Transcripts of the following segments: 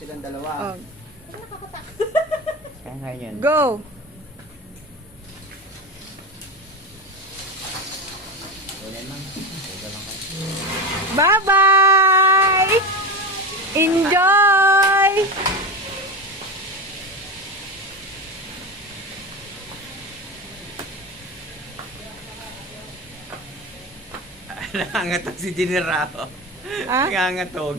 silang dalawa. Oh, Kaya nga yan. go! Bye-bye! Enjoy! Nangangatog si Generao. Ah? Nangangatog.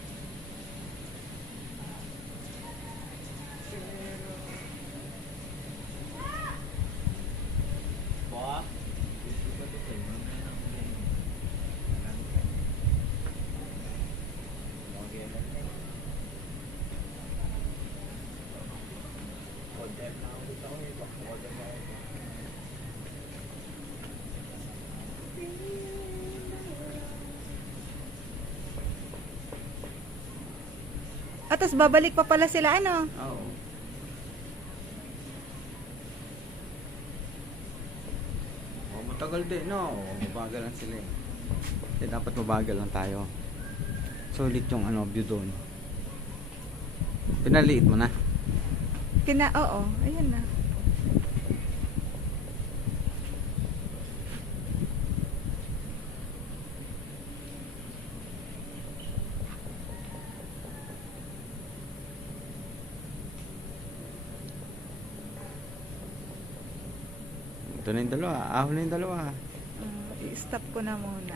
At tapos babalik pa pala sila, ano? Oo. Oh, matagal din, no? Mabagal lang sila eh. Kaya dapat mabagal lang tayo. Sulit yung ano, view doon. Pinaliit mo na. Pina, oo, ayun na. Ito na yung dalawa. Ahon na yung dalawa. Mm, i-stop ko na muna.